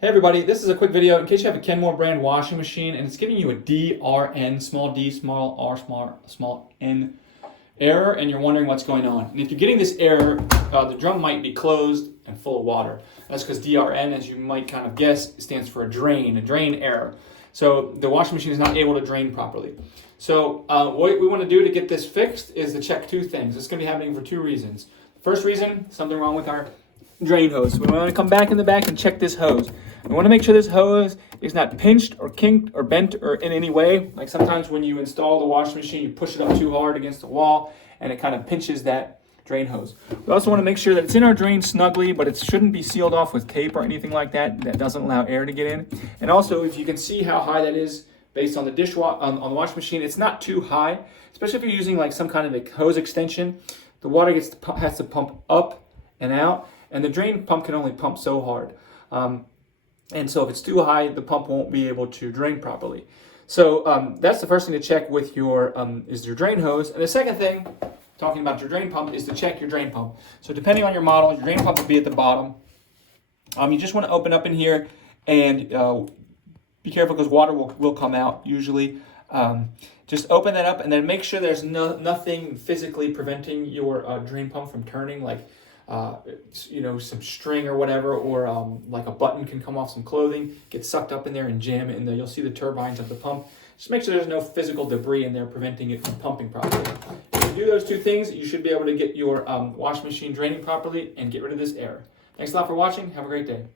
Hey everybody, this is a quick video in case you have a Kenmore brand washing machine and it's giving you a DRN, small d, small r, small n error, and you're wondering what's going on. And if you're getting this error, the drum might be closed and full of water. That's because DRN, as you might kind of guess, stands for a drain error. So the washing machine is not able to drain properly. So what we want to do to get this fixed is to check two things. It's going to be happening for two reasons. First reason, something wrong with our drain hose. We want to come back in the back and check this hose. We want to make sure this hose is not pinched or kinked or bent or in any way. Like sometimes when you install the washing machine, you push it up too hard against the wall and it kind of pinches that drain hose. We also want to make sure that it's in our drain snugly, but it shouldn't be sealed off with tape or anything like that. That doesn't allow air to get in. And also, if you can see how high that is based on the on the washing machine, it's not too high, especially if you're using like some kind of a hose extension. The water has to pump up and out, and the drain pump can only pump so hard. And so if it's too high, the pump won't be able to drain properly. So that's the first thing to check with your drain hose. And the second thing, talking about your drain pump, is to check your drain pump. So depending on your model, your drain pump will be at the bottom. You just want to open up in here and be careful because water will come out usually. Just open that up and then make sure there's nothing physically preventing your drain pump from turning, like some string or whatever, or like a button can come off some clothing, get sucked up in there and jam it in there. You'll see the turbines of the pump. Just make sure there's no physical debris in there preventing it from pumping properly. If you do those two things, you should be able to get your washing machine draining properly and get rid of this error. Thanks a lot for watching. Have a great day.